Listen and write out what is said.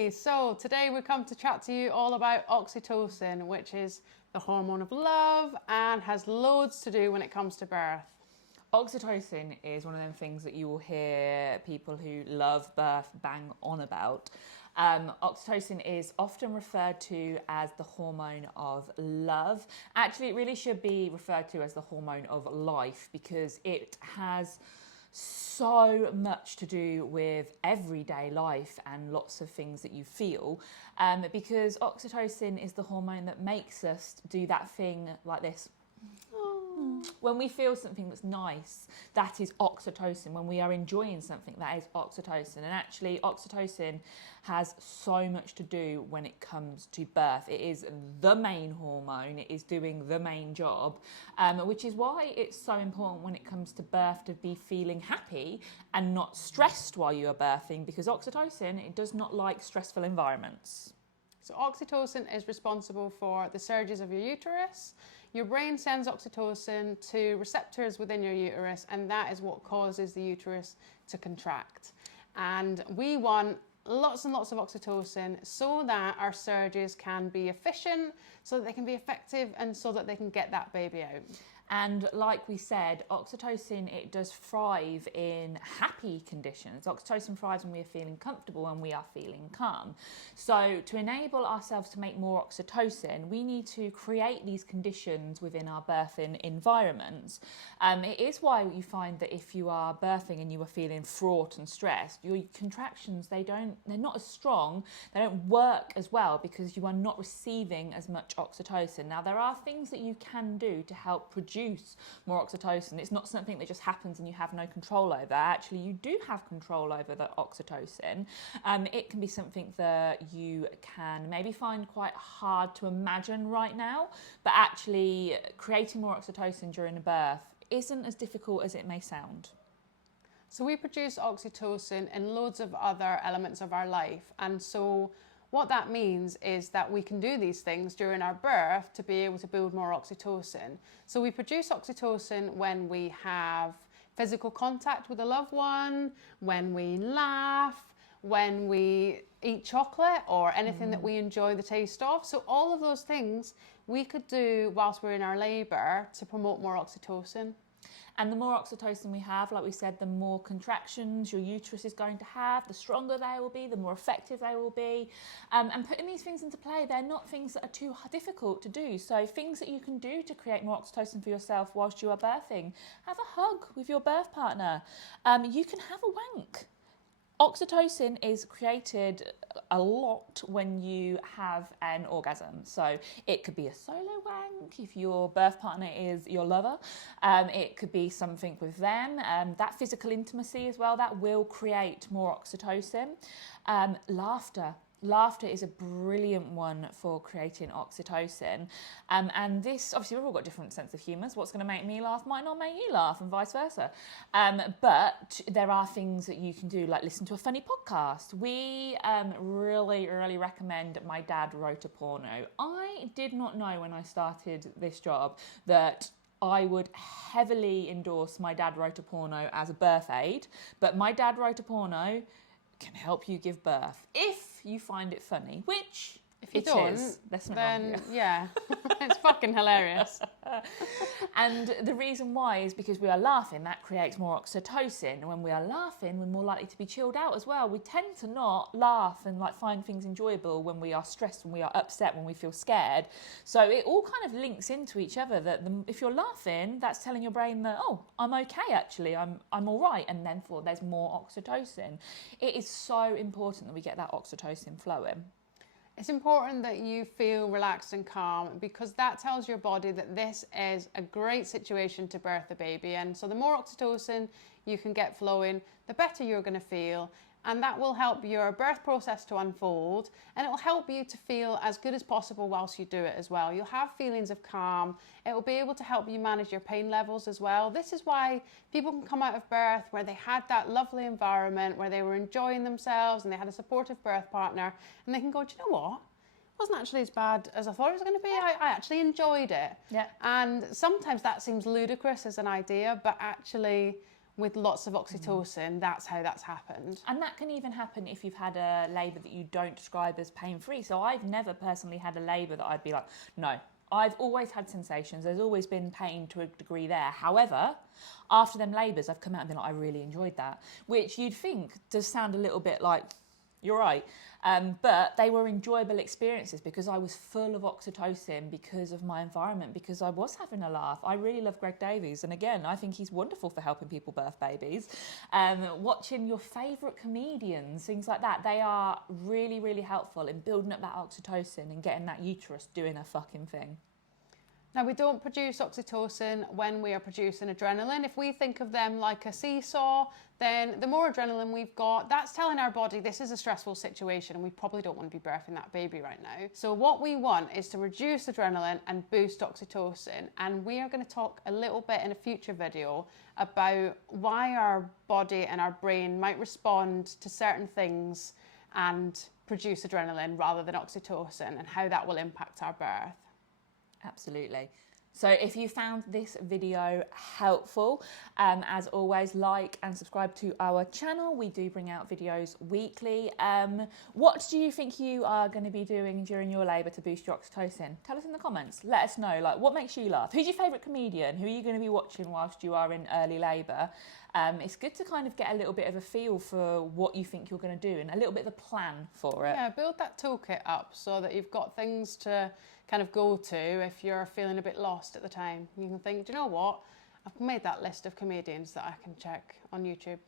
Hey, so today we come to chat to you all about oxytocin, which is the hormone of love and has loads to do when it comes to birth. Oxytocin is one of them things that you will hear people who love birth bang on about. Oxytocin is often referred to as the hormone of love. Actually, it really should be referred to as the hormone of life because it has so much to do with everyday life and lots of things that you feel, because oxytocin is the hormone that makes us do that thing like this. When we feel something that's nice, that is oxytocin. When we are enjoying something, that is oxytocin. And actually, oxytocin has so much to do when it comes to birth. It is the main hormone. It is doing the main job, which is why it's so important when it comes to birth to be feeling happy and not stressed while you are birthing, because oxytocin, it does not like stressful environments. So oxytocin is responsible for the surges of your uterus. Your brain sends oxytocin to receptors within your uterus, and that is what causes the uterus to contract. And we want lots and lots of oxytocin so that our surges can be efficient, so that they can be effective, and so that they can get that baby out. And like we said, oxytocin, it does thrive in happy conditions. Oxytocin thrives when we are feeling comfortable and we are feeling calm. So to enable ourselves to make more oxytocin, we need to create these conditions within our birthing environments. It is why you find that if you are birthing and you are feeling fraught and stressed, your contractions, they're not as strong, they don't work as well because you are not receiving as much oxytocin. Now, there are things that you can do to help produce more oxytocin. It's not something that just happens and you have no control over. Actually, you do have control over the oxytocin. It can be something that you can maybe find quite hard to imagine right now, but actually creating more oxytocin during a birth isn't as difficult as it may sound. So we produce oxytocin in loads of other elements of our life, and so what that means is that we can do these things during our birth to be able to build more oxytocin. So we produce oxytocin when we have physical contact with a loved one, when we laugh, when we eat chocolate or anything that we enjoy the taste of. So all of those things we could do whilst we're in our labour to promote more oxytocin. And the more oxytocin we have, like we said, the more contractions your uterus is going to have, the stronger they will be, the more effective they will be. And putting these things into play, they're not things that are too difficult to do. So things that you can do to create more oxytocin for yourself whilst you are birthing. Have a hug with your birth partner. You can have a wank. Oxytocin is created a lot when you have an orgasm. So it could be a solo wank if your birth partner is your lover. It could be something with them. That physical intimacy as well, that will create more oxytocin. Laughter. Laughter is a brilliant one for creating oxytocin. And this, obviously, we've all got different sense of humours. What's going to make me laugh might not make you laugh, and vice versa. But there are things that you can do, like listen to a funny podcast. We really recommend My Dad Wrote a Porno. I did not know when I started this job that I would heavily endorse My Dad Wrote a Porno as a birth aid, but My Dad Wrote a Porno can help you give birth if you find it funny, which if you it don't, is. then yeah, it's fucking hilarious. And the reason why is because we are laughing, that creates more oxytocin. And when we are laughing, we're more likely to be chilled out as well. We tend to not laugh and find things enjoyable when we are stressed, when we are upset, when we feel scared. So it all kind of links into each other, that if you're laughing, that's telling your brain that, oh, I'm okay actually, I'm all right, and then there's more oxytocin. It is so important that we get that oxytocin flowing. It's important that you feel relaxed and calm, because that tells your body that this is a great situation to birth a baby. And so the more oxytocin you can get flowing, the better you're going to feel. And that will help your birth process to unfold, and it will help you to feel as good as possible whilst you do it as well. You'll have feelings of calm. It will be able to help you manage your pain levels as well. This is why people can come out of birth where they had that lovely environment, where they were enjoying themselves and they had a supportive birth partner, and they can go, do you know what? It wasn't actually as bad as I thought it was going to be. I actually enjoyed it. Yeah. And sometimes that seems ludicrous as an idea, but actually with lots of oxytocin, that's how that's happened. And that can even happen if you've had a labour that you don't describe as pain-free. So I've never personally had a labour that I'd be like, no, I've always had sensations. There's always been pain to a degree there. However, after them labours, I've come out and been like, I really enjoyed that, which you'd think does sound a little bit like, you're right. But they were enjoyable experiences because I was full of oxytocin because of my environment, because I was having a laugh. I really love Greg Davies. And again, I think he's wonderful for helping people birth babies. Watching your favourite comedians, things like that, they are really, really helpful in building up that oxytocin and getting that uterus doing a fucking thing. Now, we don't produce oxytocin when we are producing adrenaline. If we think of them like a seesaw, then the more adrenaline we've got, that's telling our body this is a stressful situation and we probably don't want to be birthing that baby right now. So what we want is to reduce adrenaline and boost oxytocin. And we are going to talk a little bit in a future video about why our body and our brain might respond to certain things and produce adrenaline rather than oxytocin, and how that will impact our birth. Absolutely. So if you found this video helpful, as always, like and subscribe to our channel. We do bring out videos weekly. What do you think you are going to be doing during your labour to boost your oxytocin? Tell us in the comments. Let us know, like, what makes you laugh? Who's your favourite comedian? Who are you going to be watching whilst you are in early labour? It's good to kind of get a little bit of a feel for what you think you're going to do and a little bit of a plan for it. Yeah, build that toolkit up so that you've got things to kind of go to if you're feeling a bit lost at the time. You can think, do you know what? I've made that list of comedians that I can check on YouTube.